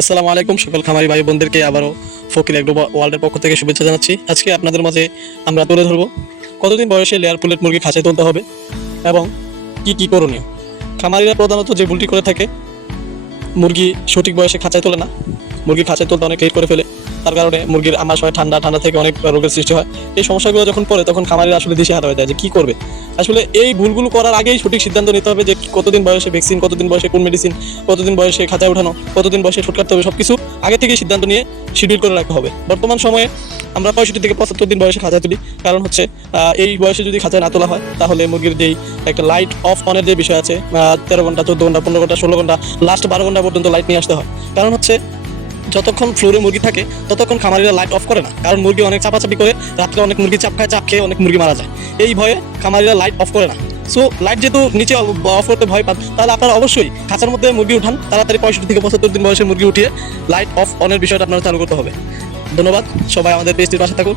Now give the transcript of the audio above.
আসসালামু আলাইকুম সকল খামারি ভাই বোনদেরকে আবারও ফকির এগ্রো ওয়ার্ল্ডের পক্ষ থেকে শুভেচ্ছা জানাচ্ছি। আজকে আপনাদের মাঝে আমরা তুলে ধরবো কতদিন বয়সে লেয়ার পুলেট মুরগি খাঁচায় তুলতে হবে এবং কি কি করণীয়। খামারিরা প্রধানত যে ভুলটি করে থাকে, মুরগি সঠিক বয়সে খাঁচায় তোলে না, মুরগি খাঁচায় তুলতে অনেক লেট করে ফেলে, তার কারণে মুরগির আমার সময় ঠান্ডা থেকে অনেক রোগের সৃষ্টি হয়। এই সমস্যাগুলো যখন পড়ে তখন খামারিরা আসলে দিশেহারা হয়ে যায় যে কী করবে। আসলে এই ভুলগুলো করার আগেই সঠিক সিদ্ধান্ত নিতে হবে যে কতদিন বয়সে ভ্যাকসিন, কতদিন বয়সে কোন মেডিসিন, কতদিন বয়সে খাঁচায় ওঠানো, কতদিন বয়সে ঠোঁট কাটতে হবে, সব কিছু আগে থেকেই সিদ্ধান্ত নিয়ে শিডিউল করে রাখতে হবে। বর্তমান সময়ে আমরা 65 থেকে 75 দিন বয়সে খাঁচায় তুলি, কারণ হচ্ছে এই বয়সে যদি খাঁচায় না তোলা হয় তাহলে মুরগির যেই একটা লাইট অফ অনের যে বিষয় আছে, 13 ঘন্টা, 14 ঘন্টা, 15 ঘন্টা, 16 ঘন্টা, লাস্ট 12 ঘন্টা পর্যন্ত লাইট নিয়ে আসতে হয়। কারণ হচ্ছে যতক্ষণ ফ্লোরে মুরগি থাকে ততক্ষণ খামারিরা লাইট অফ করে না, কারণ মুরগি অনেক চাপাচাপি করে, রাত্রে অনেক মুরগি চাপ খায়, চাপ খেয়ে অনেক মুরগি মারা যায়। এই ভয়ে খামারিরা লাইট অফ করে না। সো লাইট যেহেতু নিচে অফ করতে ভয় পান, তাহলে আপনারা অবশ্যই খাঁচার মধ্যে মুরগি উঠান, তাড়াতাড়ি 65 থেকে 75 দিন বয়সের মুরগি উঠিয়ে লাইট অফ অনের বিষয়টা আপনারা চালু করতে হবে। ধন্যবাদ, সবাই আমাদের পেজটির পাশে থাকুন।